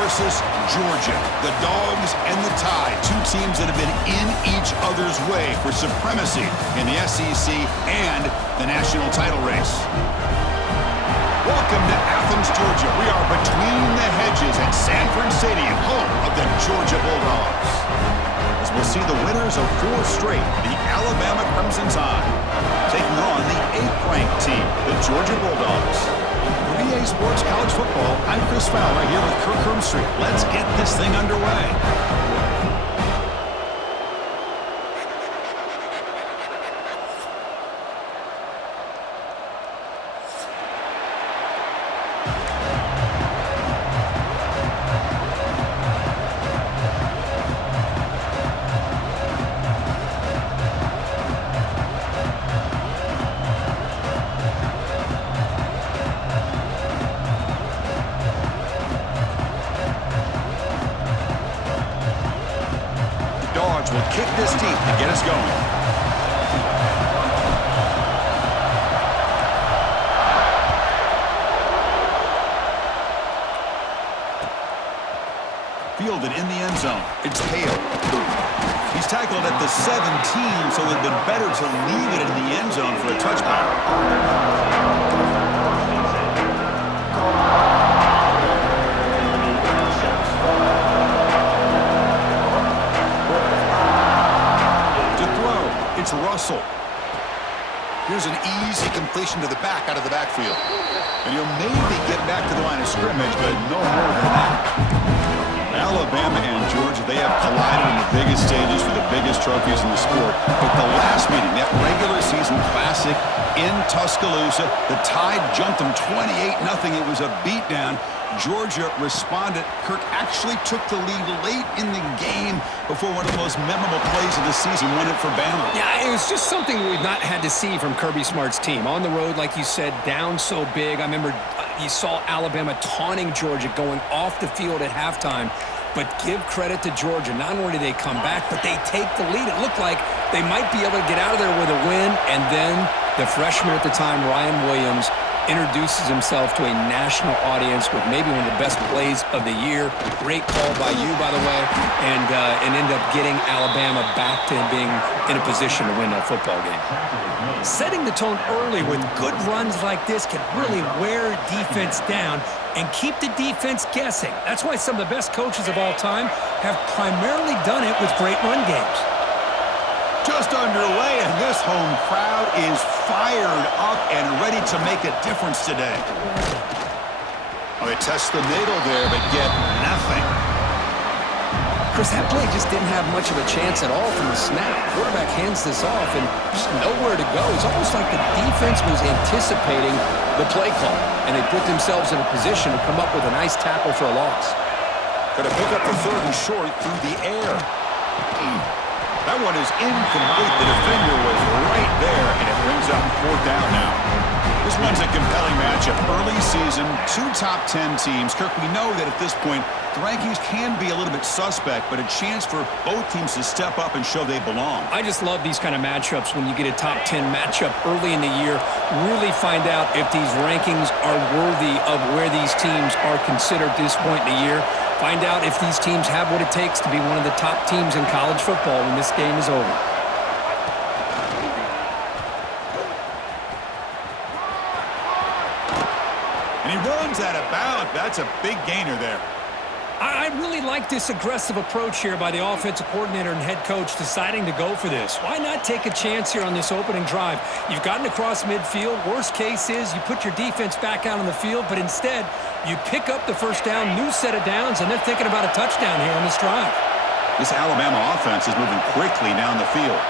versus Georgia. The Dogs and the Tide, two teams that have been in each other's way for supremacy in the SEC and the national title race. Welcome to Athens, Georgia. We are between the hedges at Sanford Stadium, home of the Georgia Bulldogs. As we'll see the winners of 4 straight, the Alabama Crimson Tide, taking on the 8th-ranked team, the Georgia Bulldogs. For EA Sports College Football, I'm Chris Fowler here with Kirk Herbstreit. Let's get this thing underway. Will kick this deep to get us going. Fielded in the end zone. It's Hale. He's tackled at the 17, so it would have been better to leave it in the end zone for a touchback. It's Russell. Here's an easy completion to the back out of the backfield. And he'll maybe get back to the line of scrimmage, but no more than that. Alabama and Georgia, they have collided in the biggest stages for the biggest trophies in the sport. But the last meeting, that regular season classic in Tuscaloosa, the Tide jumped them 28-0. It was a beatdown. Georgia responded. Kirk actually took the lead late in the game before one of the most memorable plays of the season won it for Bama. Yeah, it was just something we've not had to see from Kirby Smart's team. On the road, like you said, down so big. I remember you saw Alabama taunting Georgia going off the field at halftime. But give credit to Georgia. Not only do they come back, but they take the lead. It looked like they might be able to get out of there with a win. And then the freshman at the time, Ryan Williams, introduces himself to a national audience with maybe one of the best plays of the year. Great call by you, by the way, and ended up getting Alabama back to being in a position to win that football game. Setting the tone early with good runs like this can really wear defense down and keep the defense guessing. That's why some of the best coaches of all time have primarily done it with great run games. Just underway, and this home crowd is fired up and ready to make a difference today. Oh, they test the middle there, but get nothing. Chris, that play just didn't have much of a chance at all from the snap. Quarterback hands this off and just nowhere to go. It's almost like the defense was anticipating the play call, and they put themselves in a position to come up with a nice tackle for a loss. Going to pick up the 3rd and short through the air. That one is incomplete. The defender was right there, and it brings up 4th down now. This one's a compelling matchup. Early season, 2 top 10 teams. Kirk, we know that at this point, the rankings can be a little bit suspect, but a chance for both teams to step up and show they belong. I just love these kind of matchups when you get a top 10 matchup early in the year. Really find out if these rankings are worthy of where these teams are considered at this point in the year. Find out if these teams have what it takes to be one of the top teams in college football when this game is over. And he runs out of bounds. That's a big gainer there. I really like this aggressive approach here by the offensive coordinator and head coach deciding to go for this. Why not take a chance here on this opening drive? You've gotten across midfield. Worst case is you put your defense back out on the field, but instead you pick up the 1st down, new set of downs, and they're thinking about a touchdown here on this drive. This Alabama offense is moving quickly down the field.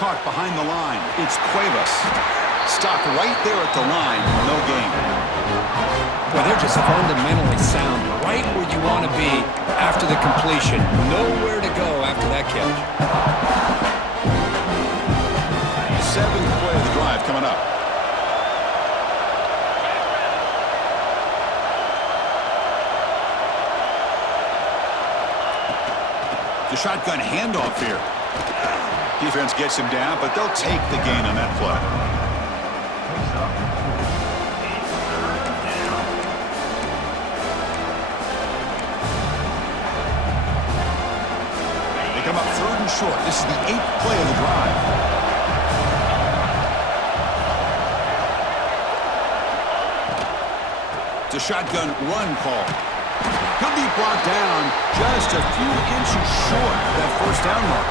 Caught behind the line. It's Cuevas. Stopped right there at the line. No gain. Well, they're just fundamentally sound right where you want to be after the completion. Nowhere to go after that catch. 7th play of the drive coming up. The shotgun handoff here. Defense gets him down, but they'll take the gain on that play. short. This is the 8th play of the drive. It's a shotgun run call. He'll be brought down just a few inches short of that first down mark.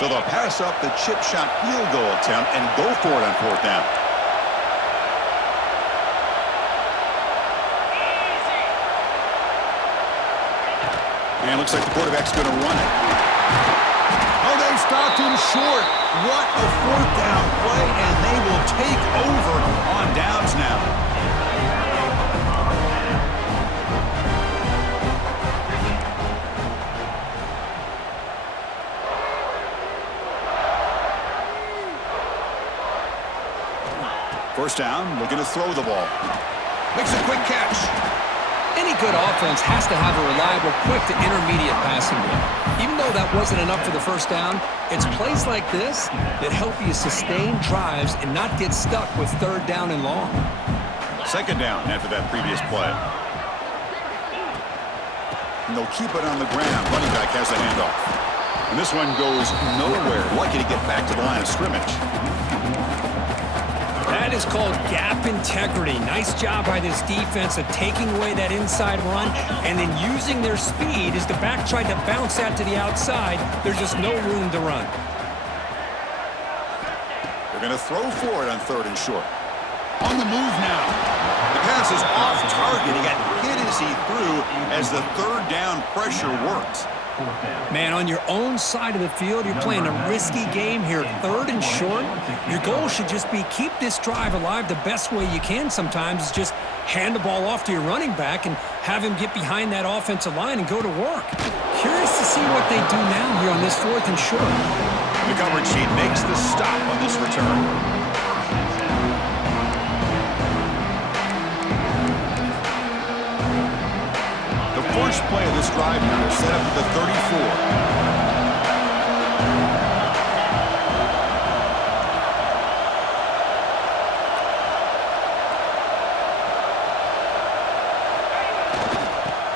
So they'll pass up the chip shot field goal attempt and go for it on 4th down. And looks like the quarterback's going to run it. Oh, they stopped him short. What a 4th down play, and they will take over on downs now. First down, looking to throw the ball. Makes a quick catch. Any good offense has to have a reliable, quick to intermediate passing game. Even though that wasn't enough for the first down, it's plays like this that help you sustain drives and not get stuck with 3rd down and long. 2nd down after that previous play. And they'll keep it on the ground. Running back has a handoff. And this one goes nowhere. Lucky to get back to the line of scrimmage. That is called gap integrity. Nice job by this defense of taking away that inside run and then using their speed as the back tried to bounce that to the outside. There's just no room to run. They're going to throw for it on 3rd and short. On the move now. The pass is off target. He got hit as he threw as the 3rd down pressure worked. Man, on your own side of the field, you're playing a risky game here. 3rd and short. Your goal should just be keep this drive alive the best way you can sometimes is just hand the ball off to your running back and have him get behind that offensive line and go to work. Curious to see what they do now here on this 4th and short. The coverage team makes the stop on this return. First play of this drive now is set up at the 34.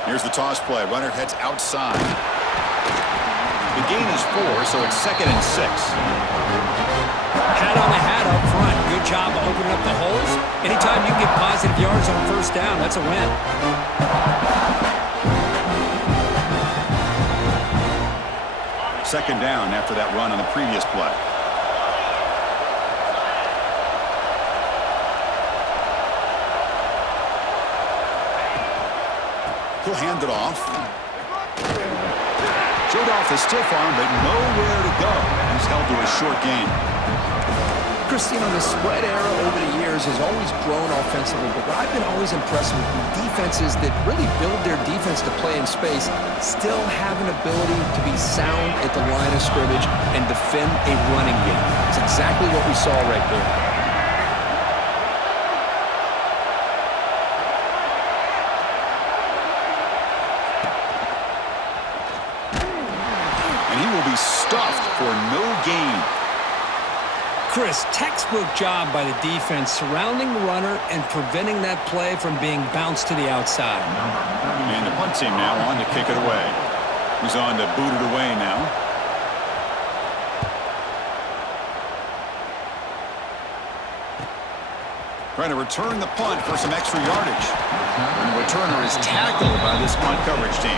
Here's the toss play. Runner heads outside. The gain is 4, so it's 2nd and 6. Hat on the hat up front. Good job of opening up the holes. Anytime you get positive yards on 1st down, that's a win. 2nd down after that run on the previous play. He'll hand it off. Showed off the stiff arm, but nowhere to go. He's held to a short gain. Christine, the spread era over the years has always grown offensively, but what I've been always impressed with defenses that really build their defense to play in space still have an ability to be sound at the line of scrimmage and defend a running game. It's exactly what we saw right there. And he will be stuffed for no gain. Chris, textbook job by the defense surrounding the runner and preventing that play from being bounced to the outside. And the punt team now on to kick it away. He's on to boot it away now. Trying to return the punt for some extra yardage. And the returner is tackled by this punt coverage team.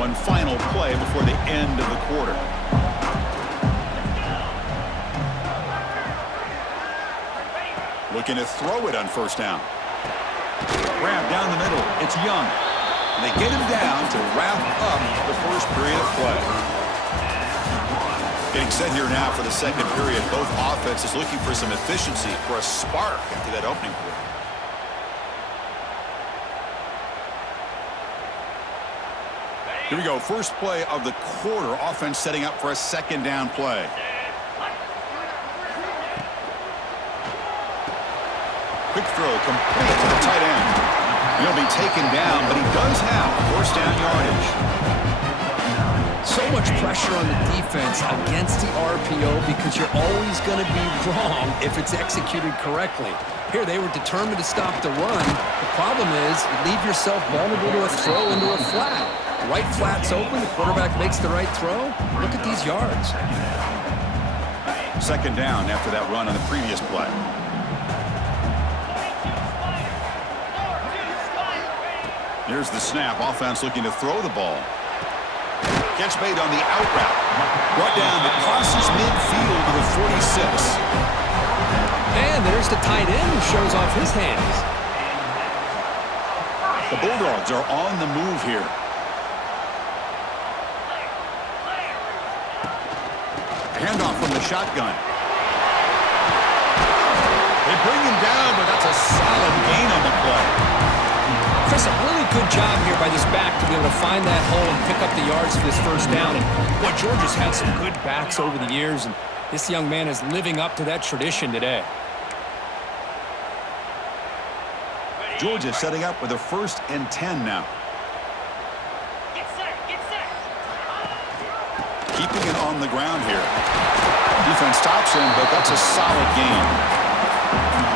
One final play before the end of the quarter. Looking to throw it on 1st down. Grab down the middle. It's Young. And they get him down to wrap up the first period of play. Getting set here now for the 2nd period. Both offenses looking for some efficiency, for a spark after that opening quarter. Here we go. First play of the quarter. Offense setting up for a 2nd down play. quick throw complete to the tight end. He'll be taken down, but he does have first down yardage. So much pressure on the defense against the RPO because you're always going to be wrong if it's executed correctly. Here, they were determined to stop the run. The problem is you leave yourself vulnerable to a throw into a flat. Right flat's open, the quarterback makes the right throw. Look at these yards. Second down after that run on the previous play. Here's the snap. Offense looking to throw the ball. Catch made on the out route. Brought down that crosses midfield to the 46. And there's the tight end who shows off his hands. The Bulldogs are on the move here. Handoff from the shotgun. They bring him down, but that's a solid gain on the play. Chris, a really good job here by this back to be able to find that hole and pick up the yards for this first down. And boy, Georgia's had some good backs over the years, and this young man is living up to that tradition today. Georgia setting up with a 1st and 10 now. Get set, get set. Keeping it on the ground here. Defense stops him, but that's a solid gain.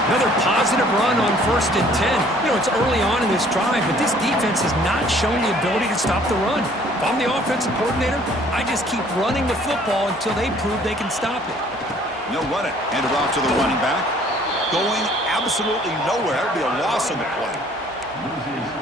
Another positive run on 1st and 10. You know, it's early on in this drive, but this defense has not shown the ability to stop the run. If I'm the offensive coordinator, I just keep running the football until they prove they can stop it. No run it. Hand it off to the running back. Going absolutely nowhere. That would be a loss on the play.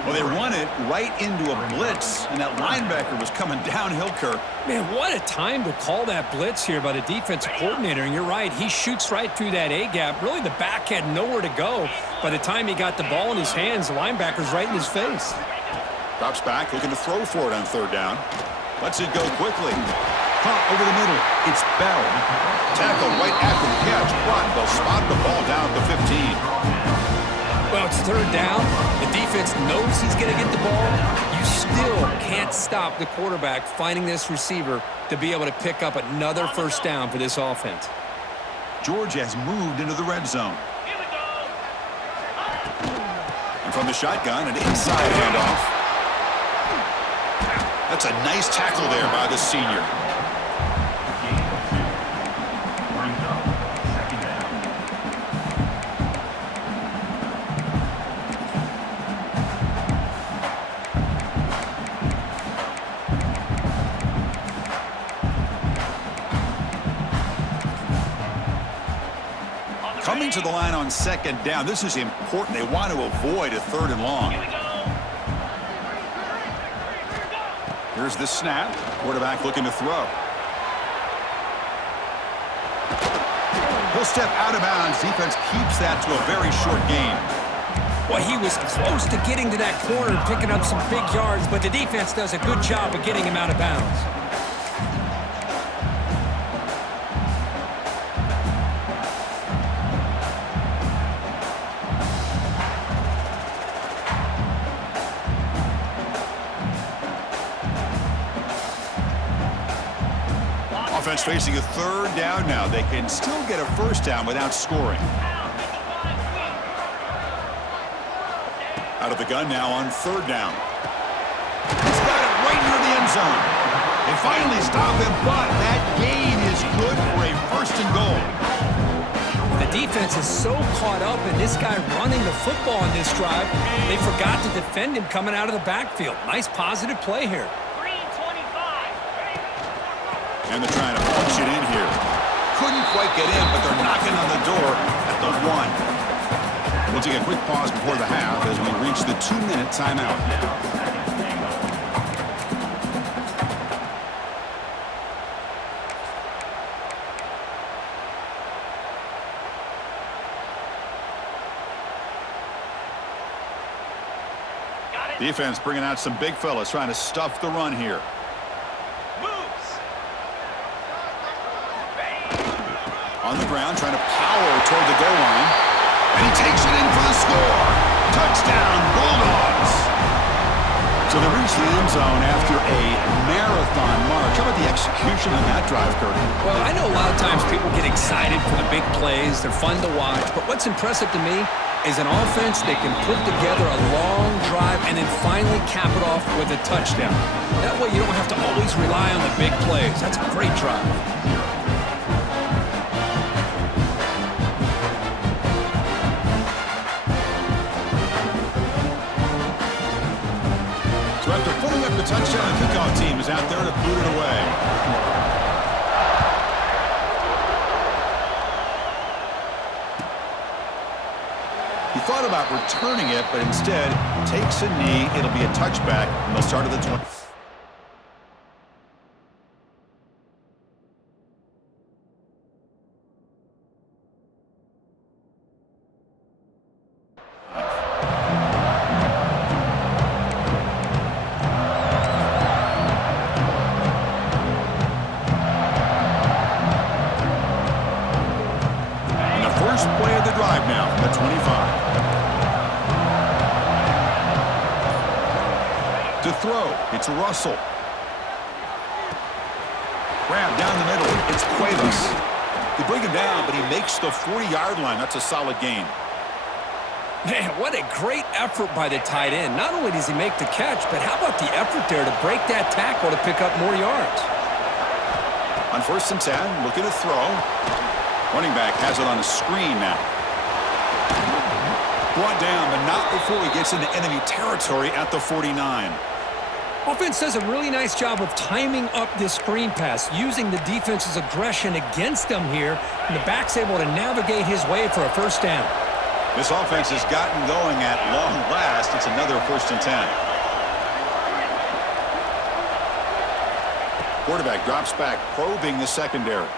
Well, they run it right into a blitz, and that linebacker was coming downhill, Kirk. Man, what a time to call that blitz here by the defensive coordinator. And you're right, he shoots right through that A-gap. Really, the back had nowhere to go. By the time he got the ball in his hands, the linebacker's right in his face. Drops back, looking to throw for it on 3rd down. Lets it go quickly. Caught over the middle. It's Bell. Tackle right after the catch, but they'll spot the ball down at the 15. Well, it's 3rd down. The defense knows he's going to get the ball. You still can't stop the quarterback finding this receiver to be able to pick up another first down for this offense. Georgia has moved into the red zone. Here we go. And from the shotgun, an inside handoff. That's a nice tackle there by the senior. Coming to the line on 2nd down. This is important. They want to avoid a 3rd and long. Here we go. Here's the snap. Quarterback looking to throw. He'll step out of bounds. Defense keeps that to a very short gain. Well, he was close to getting to that corner, picking up some big yards, but the defense does a good job of getting him out of bounds. Offense facing a 3rd down now. They can still get a first down without scoring. Out of the gun now on 3rd down. He's got it right near the end zone. They finally stop him, but that gain is good for a 1st and goal. The defense is so caught up in this guy running the football on this drive, they forgot to defend him coming out of the backfield. Nice positive play here. Green 25. And they're trying to punch it in here. Couldn't quite get in, but they're knocking on the door at the 1. We'll take a quick pause before the half as we reach the 2-minute timeout. Defense bringing out some big fellas trying to stuff the run here. Moves. On the ground, trying to power toward the goal line. And he takes it in for the score. Touchdown, Bulldogs. So they reach the end zone after a marathon march. How about the execution on that drive, Kirk? Well, I know a lot of times people get excited for the big plays. They're fun to watch. But what's impressive to me is an offense that can put together a long drive and then finally cap it off with a touchdown. That way you don't have to always rely on the big plays. That's a great drive. So after putting up the touchdown, the kickoff team is out there to boot it away. He thought about returning it, but instead takes a knee. It'll be a touchback, and they'll start at the 20. And the first play of the drive now from the 25. To throw, it's Russell. Grab down the middle, it's Cuevas. They bring him down, but he makes the 40-yard line. That's a solid gain. Man, what a great effort by the tight end. Not only does he make the catch, but how about the effort there to break that tackle to pick up more yards? On 1st and 10, looking to throw. Running back has it on a screen now. Brought down, but not before he gets into enemy territory at the 49. Offense does a really nice job of timing up this screen pass, using the defense's aggression against them here, and the back's able to navigate his way for a first down. This offense has gotten going at long last. It's another 1st and 10. Quarterback drops back, probing the secondary.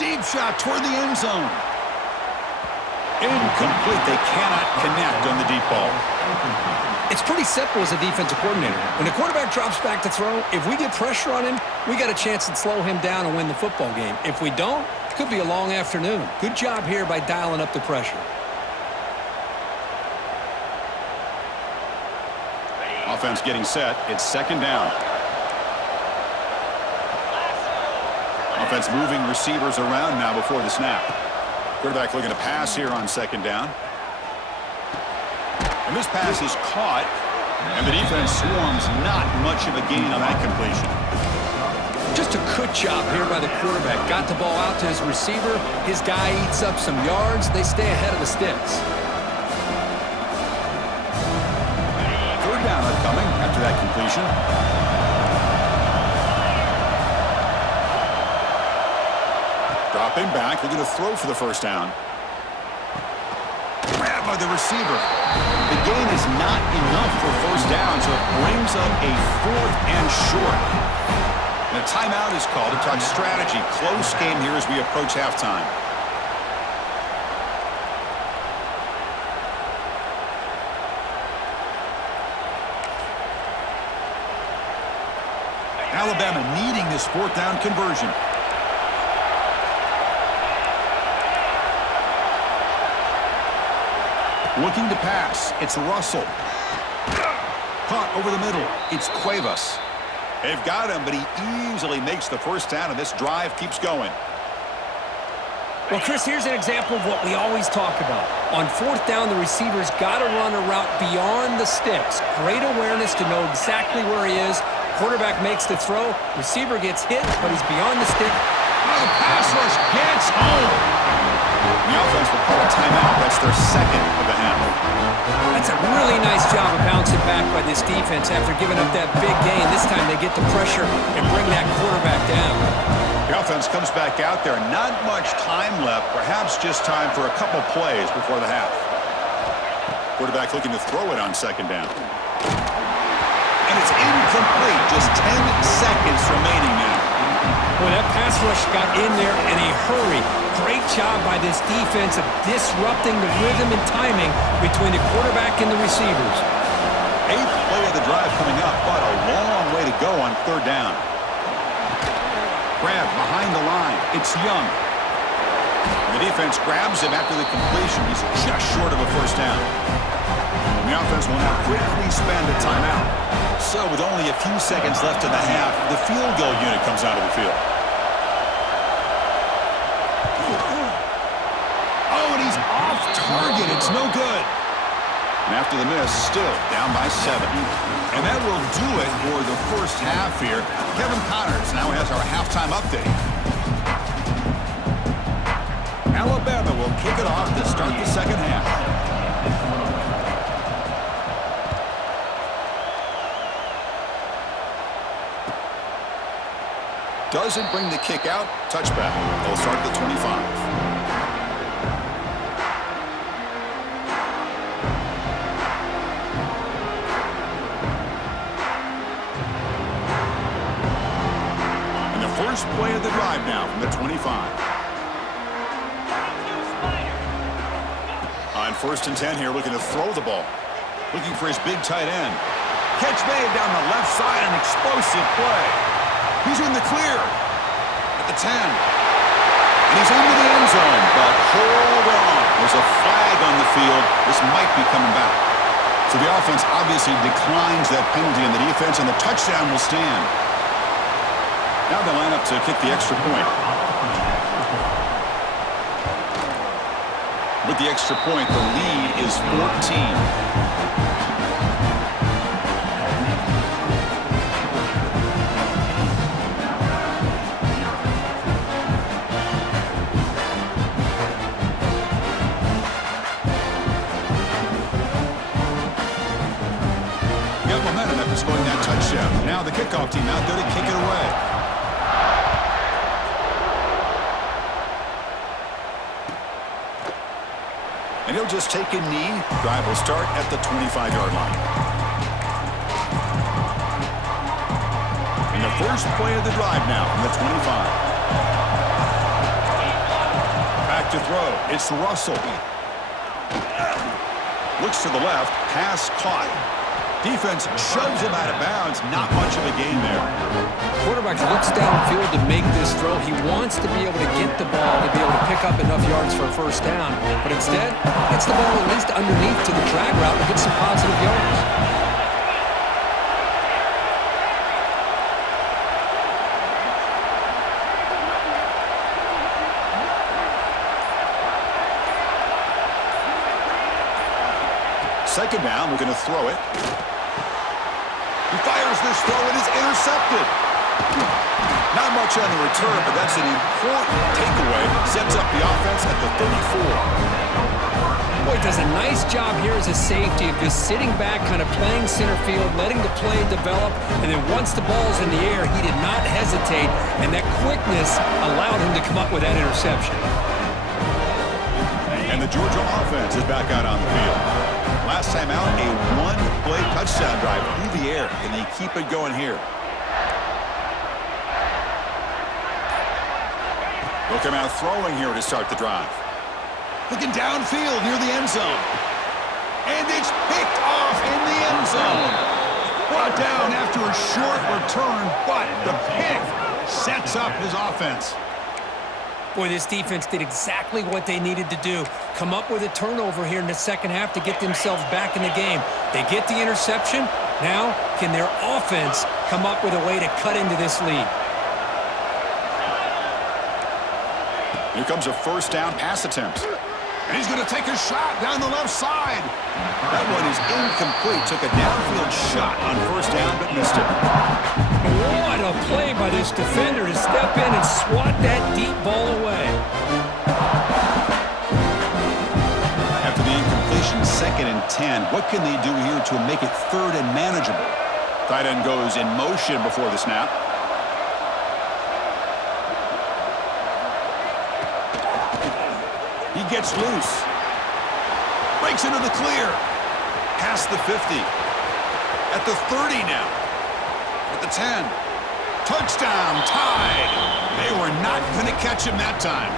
Deep shot toward the end zone. Incomplete. They cannot connect on the deep ball. It's pretty simple as a defensive coordinator. When the quarterback drops back to throw, if we get pressure on him, we got a chance to slow him down and win the football game. If we don't, it could be a long afternoon. Good job here by dialing up the pressure. Offense getting set. It's 2nd down. Offense moving receivers around now before the snap. Quarterback looking to pass here on 2nd down. And this pass is caught, and the defense swarms. Not much of a gain on that completion. Just a good job here by the quarterback. Got the ball out to his receiver. His guy eats up some yards. They stay ahead of the sticks. 3rd down upcoming after that completion. Dropping back, looking to throw for the 1st down. Grab by the receiver. The gain is not enough for 1st down, so it brings up a 4th and short. And a timeout is called to talk strategy. Close game here as we approach halftime. Alabama needing this 4th down conversion. Looking to pass, it's Russell. Caught over the middle, it's Cuevas. They've got him, but he easily makes the 1st down, and this drive keeps going. Well, Chris, here's an example of what we always talk about. On 4th down, the receiver's got to run a route beyond the sticks. Great awareness to know exactly where he is. Quarterback makes the throw. Receiver gets hit, but he's beyond the stick. Oh, the pass rush gets home. The offense will call a timeout. That's their 2nd of the half. That's a really nice job of bouncing back by this defense after giving up that big gain. This time they get the pressure and bring that quarterback down. The offense comes back out there. Not much time left. Perhaps just time for a couple plays before the half. Quarterback looking to throw it on 2nd down. And it's incomplete. Just 10 seconds remaining now. Well, that pass rush got in there in a hurry. Great job by this defense of disrupting the rhythm and timing between the quarterback and the receivers. 8th play of the drive coming up, but a long way to go on 3rd down. Grab behind the line. It's Young. The defense grabs him after the completion. He's just short of a 1st down. And the offense will now quickly spend a timeout. So with only a few seconds left in the half, the field goal unit comes out of the field. Oh, and he's off target. It's no good. And after the miss, still down by 7. And that will do it for the first half here. Kevin Connors now has our halftime update. Alabama will kick it off to start the second half. Doesn't bring the kick out. Touchback. They'll start at the 25. First play of the drive now from the 25. On 1st and 10 here, looking to throw the ball. Looking for his big tight end. Catch made down the left side, an explosive play. He's in the clear at the 10. And he's into the end zone, but hold on. There's a flag on the field. This might be coming back. So the offense obviously declines that penalty in the defense, and the touchdown will stand. Now they line up to kick the extra point. With the extra point, the lead is 14. Got momentum after scoring that touchdown. Now the kickoff team out there to kick it away. And he'll just take a knee. Drive will start at the 25-yard line. And the first play of the drive now from the 25. Back to throw. It's Russell. Looks to the left. Pass caught. Defense shoves him out of bounds. Not much of a gain there. Quarterback looks downfield to make this throw. He wants to be able to get the ball to be able to pick up enough yards for a first down. But instead, gets the ball at least underneath to the drag route and get some positive yards. Second down, we're going to throw it. He fires this throw, it is intercepted. Not much on the return, but that's an important takeaway. Sets up the offense at the 34. Boy, does a nice job here as a safety of just sitting back, kind of playing center field, letting the play develop, and then once the ball's in the air, he did not hesitate, and that quickness allowed him to come up with that interception. And the Georgia offense is back out on the field. Last time out, a one-play touchdown drive through the air. Can they keep it going here? They'll come out throwing here to start the drive. Looking downfield near the end zone. And it's picked off in the end zone. Brought down after a short return, but the pick sets up his offense. Boy, this defense did exactly what they needed to do. Come up with a turnover here in the second half to get themselves back in the game. They get the interception. Now, can their offense come up with a way to cut into this lead? Here comes a first down pass attempt. And he's going to take a shot down the left side. That one is incomplete. Took a downfield shot on first down, but missed it. What a play by this defender to step in and swat that deep ball away. After the incompletion, 2nd and 10. What can they do here to make it 3rd and manageable? Tight end goes in motion before the snap. He gets loose. Breaks into the clear. Past the 50. At the 30 now. At the 10. Touchdown, tied. They were not going to catch him that time.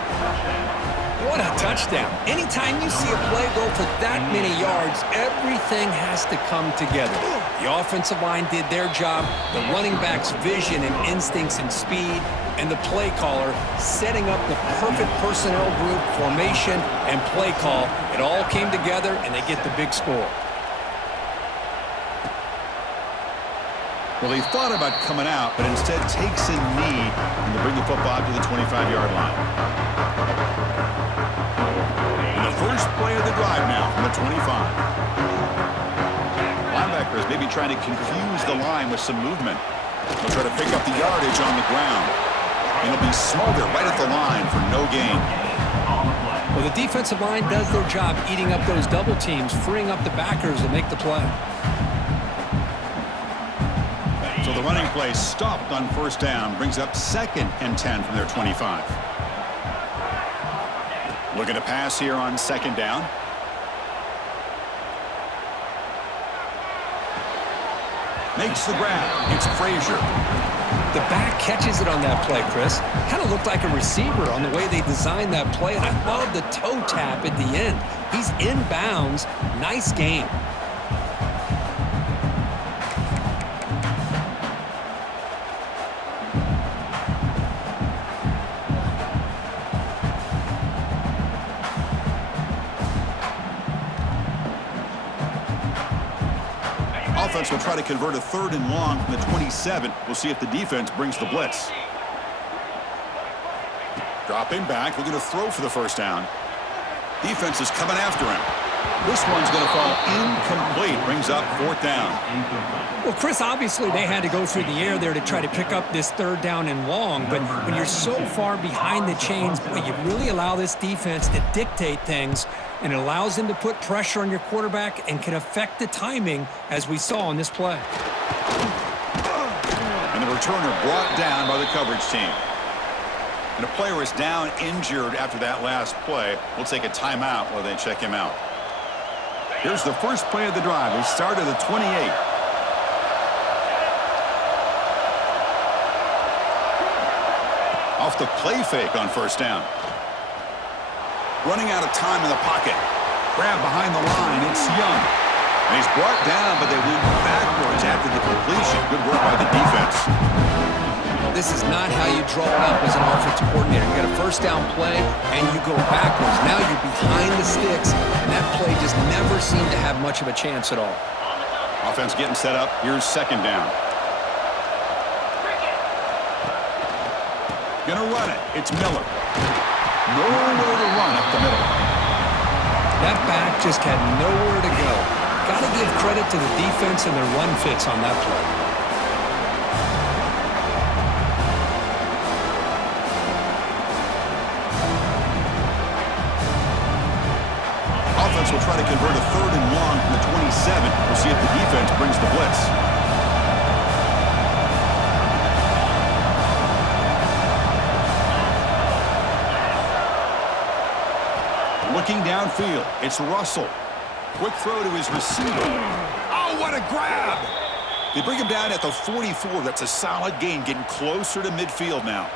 What a touchdown. Anytime you see a play go for that many yards, everything has to come together. The offensive line did their job, the running back's vision and instincts and speed, and the play caller setting up the perfect personnel group, formation, and play call. It all came together, and they get the big score. Well, he thought about coming out, but instead takes a knee and to bring the football to the 25-yard line. And the first play of the drive now from the 25. Linebackers maybe trying to confuse the line with some movement. They'll try to pick up the yardage on the ground. And it'll be smothered right at the line for no gain. Well, the defensive line does their job eating up those double teams, freeing up the backers to make the play. So the running play stopped on first down, brings up 2nd and 10 from their 25. Looking to pass here on 2nd down. Makes the grab. It's Frazier. The back catches it on that play, Chris. Kind of looked like a receiver on the way they designed that play. And I love the toe tap at the end. He's inbounds. Nice game. Offense will try to convert a 3rd and long from the 27. We'll see if the defense brings the blitz. Dropping back, looking to throw for the first down. Defense is coming after him. This one's going to fall incomplete. Brings up 4th down. Well, Chris, obviously they had to go through the air there to try to pick up this 3rd down and long. But when you're so far behind the chains, boy, you really allow this defense to dictate things. And it allows them to put pressure on your quarterback and can affect the timing, as we saw on this play. And the returner brought down by the coverage team. And a player is down injured after that last play. We'll take a timeout while they check him out. Here's the first play of the drive. They start at the 28. Off the play fake on first down. Running out of time in the pocket. Grab behind the line. It's Young. And he's brought down, but they went backwards after the completion. Good work by the defense. This is not how you draw it up as an offensive coordinator. You got a first down play, and you go backwards. Now you're behind the sticks, and that play just never seemed to have much of a chance at all. Offense getting set up. Here's 2nd down. Gonna run it. It's Miller. Nowhere to run up the middle. That back just had nowhere to go. Got to give credit to the defense and their run fits on that play. Offense will try to convert a 3rd and long from the 27. We'll see if the defense brings the blitz. Looking downfield, it's Russell. Quick throw to his receiver. Oh, what a grab! They bring him down at the 44. That's a solid gain, getting closer to midfield now.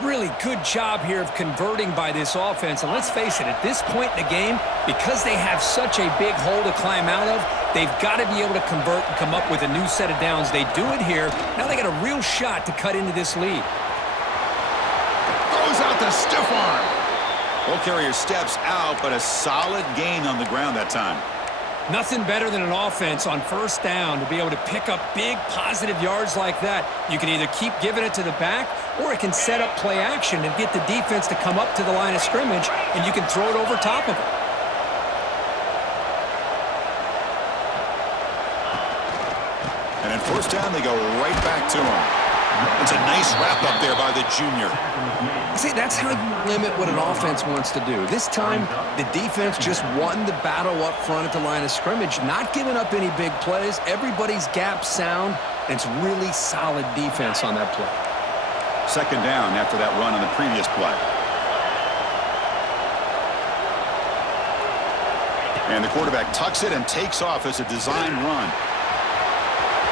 Really good job here of converting by this offense. And let's face it, at this point in the game, because they have such a big hole to climb out of, they've got to be able to convert and come up with a new set of downs. They do it here. Now they got a real shot to cut into this lead. Throws out the stiff arm. Ball carrier steps out, but a solid gain on the ground that time. Nothing better than an offense on first down to be able to pick up big positive yards like that. You can either keep giving it to the back, or it can set up play action and get the defense to come up to the line of scrimmage, and you can throw it over top of it. And in first down, they go right back to him. It's a nice wrap-up there by the junior. See, that's how you limit what an offense wants to do. This time, the defense just won the battle up front at the line of scrimmage, not giving up any big plays. Everybody's gap sound, and it's really solid defense on that play. 2nd down after that run on the previous play. And the quarterback tucks it and takes off as a design run.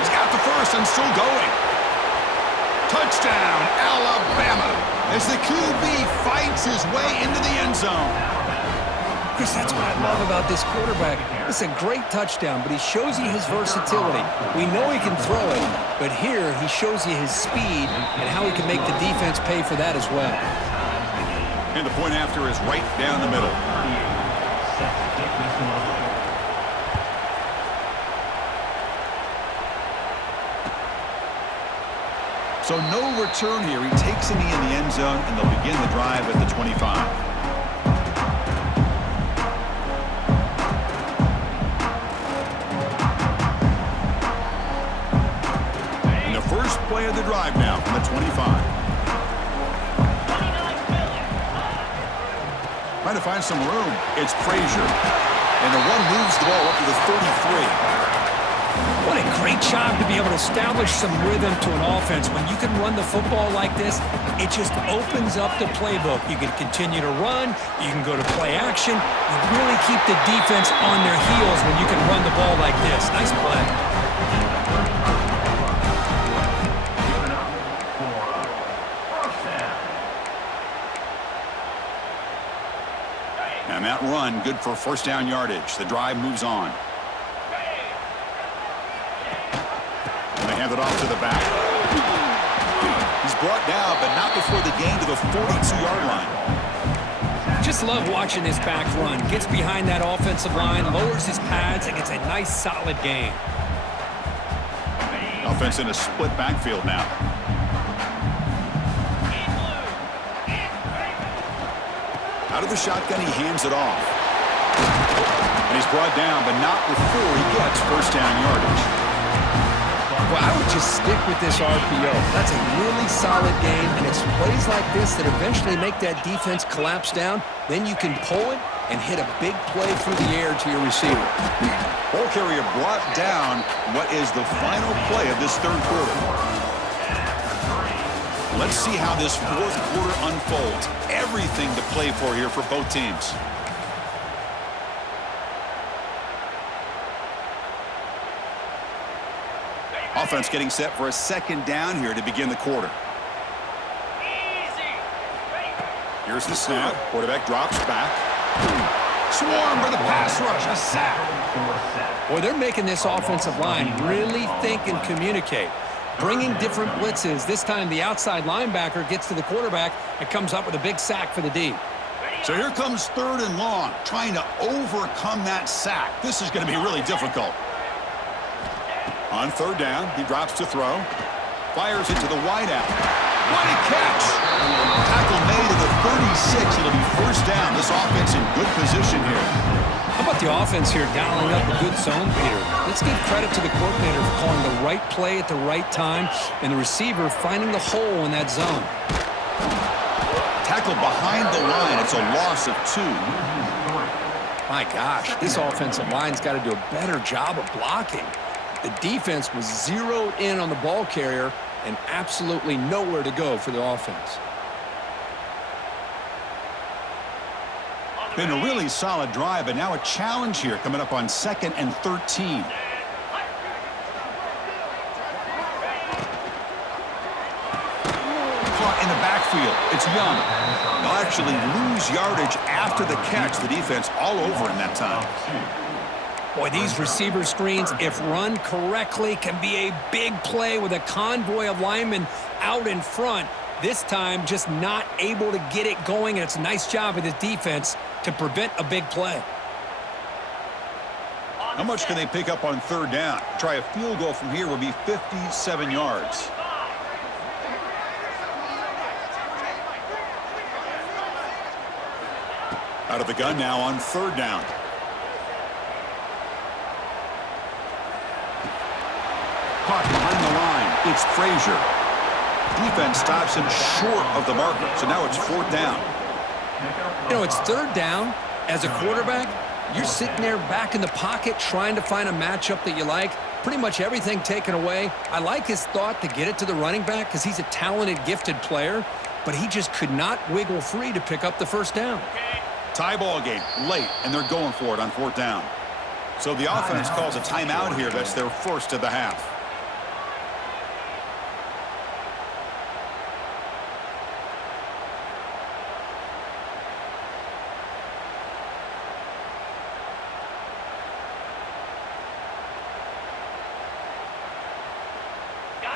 He's got the first and still going. Touchdown, Alabama, as the QB fights his way into the end zone. Chris, that's what I love about this quarterback. It's a great touchdown, but he shows you his versatility. We know he can throw it, but here he shows you his speed and how he can make the defense pay for that as well. And the point after is right down the middle. So no return here. He takes a knee in the end zone, and they'll begin the drive at the 25. First play of the drive now from the 25. Trying to find some room. It's Frazier. And the one moves the ball up to the 33. What a great job to be able to establish some rhythm to an offense. When you can run the football like this, it just opens up the playbook. You can continue to run. You can go to play action. You really keep the defense on their heels when you can run the ball like this. Nice play. And that run, good for first down yardage. The drive moves on. And they hand it off to the back. He's brought down, but not before the gain to the 42-yard line. Just love watching this back run. Gets behind that offensive line, lowers his pads, and gets a nice, solid gain. Offense in a split backfield now. Out of the shotgun, he hands it off. And he's brought down, but not before he gets first down yardage. Well, I would just stick with this RPO. That's a really solid game, and it's plays like this that eventually make that defense collapse down. Then you can pull it and hit a big play through the air to your receiver. Ball carrier brought down. What is the final play of this third quarter? Let's see how this fourth quarter unfolds. Everything to play for here for both teams. Offense getting set for a second down here to begin the quarter. Here's the snap. Quarterback drops back. Swarm for the pass rush. A sack. Boy, they're making this offensive line really think and communicate. Bringing different blitzes. This time the outside linebacker gets to the quarterback and comes up with a big sack for the D. So here comes third and long, trying to overcome that sack. This is going to be really difficult. On third down, he drops to throw. Fires it to the wideout. What a catch! Tackle made at the 36. It'll be first down. This offense in good position here. How about the offense here dialing up a good zone, Peter? Let's give credit to the coordinator for calling the right play at the right time and the receiver finding the hole in that zone. Tackle behind the line. It's a loss of 2. My gosh, this offensive line's got to do a better job of blocking. The defense was zeroed in on the ball carrier and absolutely nowhere to go for the offense. Been a really solid drive, but now a challenge here coming up on 2nd and 13. Caught in the backfield. It's Young. They'll actually lose yardage after the catch. The defense all over him that time. Boy, these receiver screens, if run correctly, can be a big play with a convoy of linemen out in front. This time, just not able to get it going, and it's a nice job of the defense to prevent a big play. How much can they pick up on third down? Try a field goal from here would be 57 yards. Out of the gun now on third down. Caught behind the line. It's Frazier. Defense stops him short of the marker, so now it's fourth down. You know, it's third down. As a quarterback, you're sitting there back in the pocket trying to find a matchup that you like. Pretty much everything taken away. I like his thought to get it to the running back because he's a talented, gifted player, but he just could not wiggle free to pick up the first down. Tie ball game, late, and they're going for it on fourth down. So the offense calls a timeout here. That's their first of the half.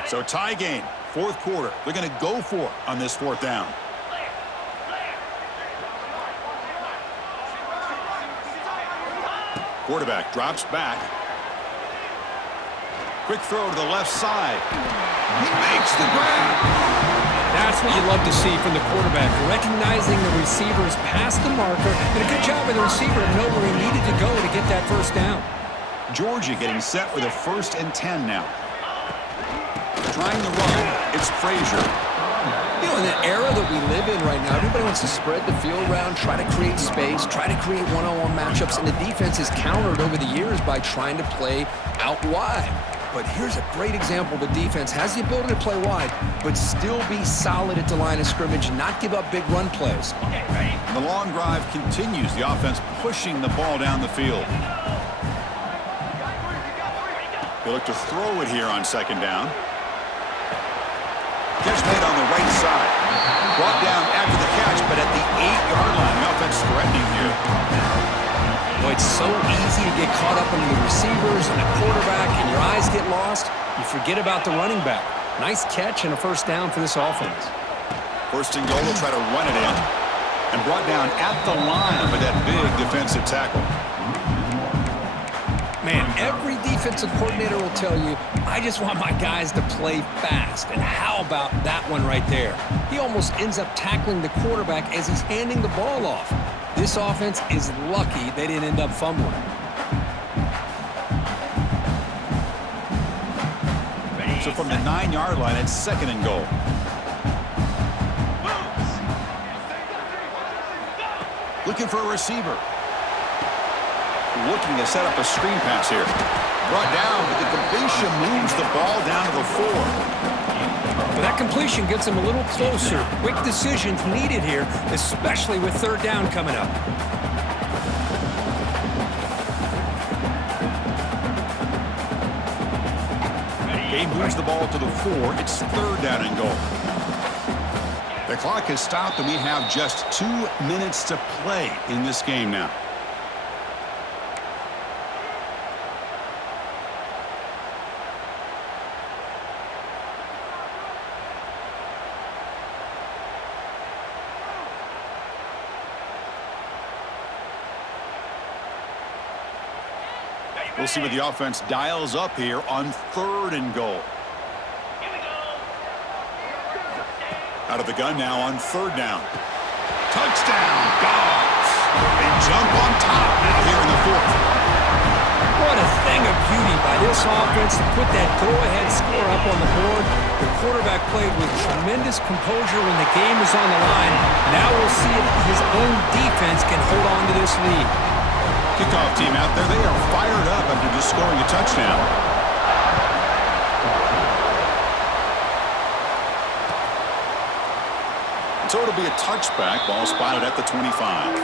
So tie game, fourth quarter. They're going to go for it on this fourth down. Quarterback drops back. Quick throw to the left side. He makes the grab. That's what you love to see from the quarterback, recognizing the receiver's past the marker, and a good job of the receiver to know where he needed to go to get that first down. Georgia getting set with a 1st and 10 now. trying the run. It's Frazier. You know, in the era that we live in right now, everybody wants to spread the field around, try to create space, try to create one-on-one matchups, and the defense is countered over the years by trying to play out wide. But here's a great example. The defense has the ability to play wide, but still be solid at the line of scrimmage, not give up big run plays. Okay, ready? The long drive continues. The offense pushing the ball down the field. They look to throw it here on second down. Catch made on the right side. Brought down after the catch, but at the 8-yard line, the offense threatening here. Boy, it's so easy to get caught up in the receivers and the quarterback, and your eyes get lost. You forget about the running back. Nice catch and a first down for this offense. First and goal, will try to run it in. And brought down at the line with that big defensive tackle. Man, every defensive coordinator will tell you, I just want my guys to play fast. And how about that one right there? He almost ends up tackling the quarterback as he's handing the ball off. This offense is lucky they didn't end up fumbling. So from the 9-yard line, it's second and goal. Looking for a receiver. Looking to set up a screen pass here. Brought down, but the completion moves the ball down to the 4. But that completion gets him a little closer. Quick decisions needed here, especially with third down coming up. He moves the ball to the 4. It's third down and goal. The clock has stopped, and we have just 2 minutes to play in this game now. We'll see what the offense dials up here on third and goal. Here we go. Out of the gun now on third down. Touchdown, Dogs. They jump on top now here in the 4th. What a thing of beauty by this offense to put that go-ahead score up on the board. The quarterback played with tremendous composure when the game was on the line. Now we'll see if his own defense can hold on to this lead. Kickoff team out there, they are fired up after just scoring a touchdown. So it'll be a touchback, ball spotted at the 25.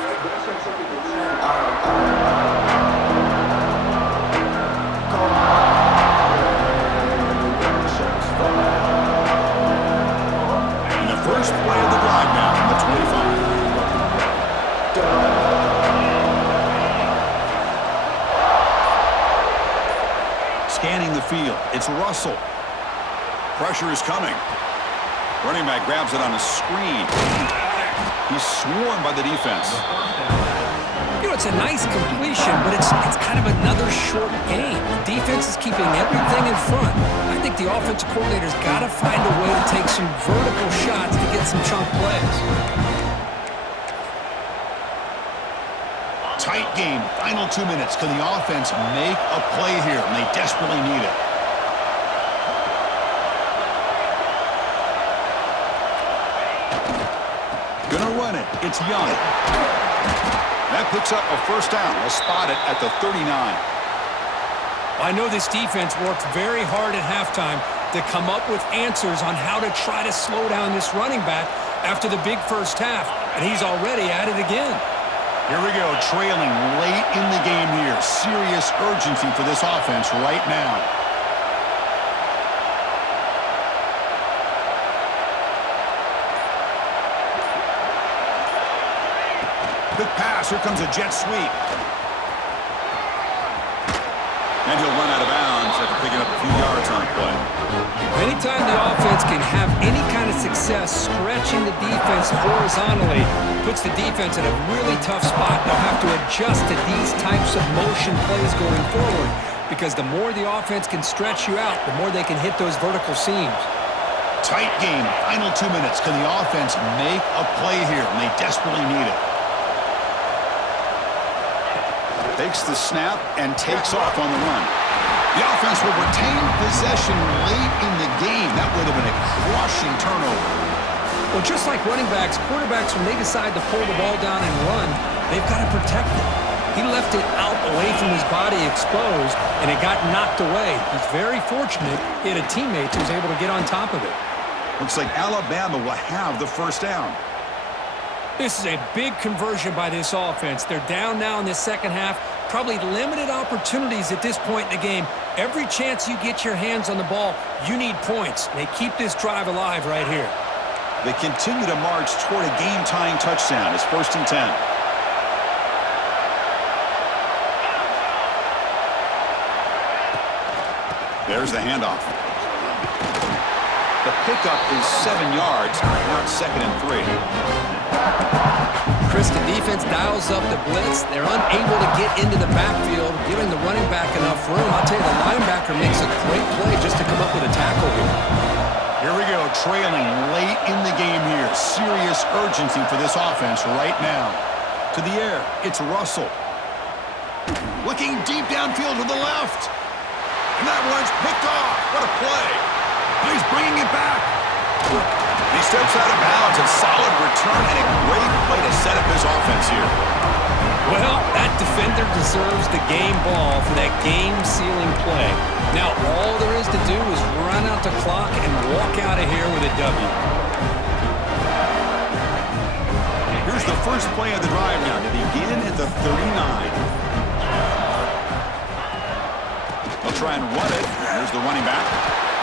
And the first play of the drive now from the 25. Scanning the field. It's Russell. Pressure is coming. Running back grabs it on a screen. He's swarmed by the defense. You know, it's a nice completion, but it's kind of another short game. The defense is keeping everything in front. I think the offensive coordinator's got to find a way to take some vertical shots to get some chunk plays. Tight game, final 2 minutes. Can the offense make a play here? And they desperately need it. Gonna run it. It's Young. That picks up a first down. They'll spot it at the 39. I know this defense worked very hard at halftime to come up with answers on how to try to slow down this running back after the big first half, and he's already at it again. Here we go, trailing late in the game here. Serious urgency for this offense right now. Quick pass, here comes a jet sweep. And he'll run out of bounds after picking up a few yards on the play. Anytime the offense can have any kind of success stretching the defense horizontally, puts the defense in a really tough spot. They'll have to adjust to these types of motion plays going forward, because the more the offense can stretch you out, the more they can hit those vertical seams. Tight game, final 2 minutes. Can the offense make a play here? And they desperately need it. Takes the snap and takes off on the run. The offense will retain possession late in the game. That would have been a crushing turnover. Well, just like running backs, quarterbacks, when they decide to pull the ball down and run, they've got to protect it. He left it out away from his body exposed, and it got knocked away. He's very fortunate he had a teammate who was able to get on top of it. Looks like Alabama will have the first down. This is a big conversion by this offense. They're down now in the second half. Probably limited opportunities at this point in the game. Every chance you get your hands on the ball, you need points. They keep this drive alive right here. They continue to march toward a game-tying touchdown. It's 1st and 10. There's the handoff. The pickup is 7 yards. Now it's 2nd and 3. Chris, the defense dials up the blitz. They're unable to get into the backfield, giving the running back enough room. I'll tell you, the linebacker makes a great play just to come up with a tackle here. Here we go, trailing late in the game here. Serious urgency for this offense right now. To the air, it's Russell. Looking deep downfield to the left. And that one's picked off. What a play. And he's bringing it back. He steps out of bounds. A solid return and a great play to set up his offense here. Well, that defender deserves the game ball for that game-sealing play. Now, all there is to do is run out the clock and walk out of here with a W. Here's the first play of the drive now to begin at the 39. They'll try and run it. There's the running back.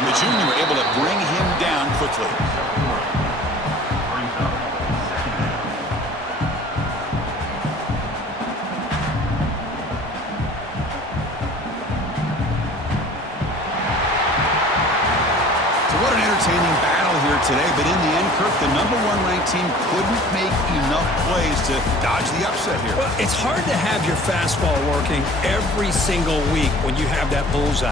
And the junior able to bring him down quickly. What an entertaining battle here today, but in the end, Kirk, the #1 ranked team couldn't make enough plays to dodge the upset here. Well, it's hard to have your fastball working every single week when you have that bullseye.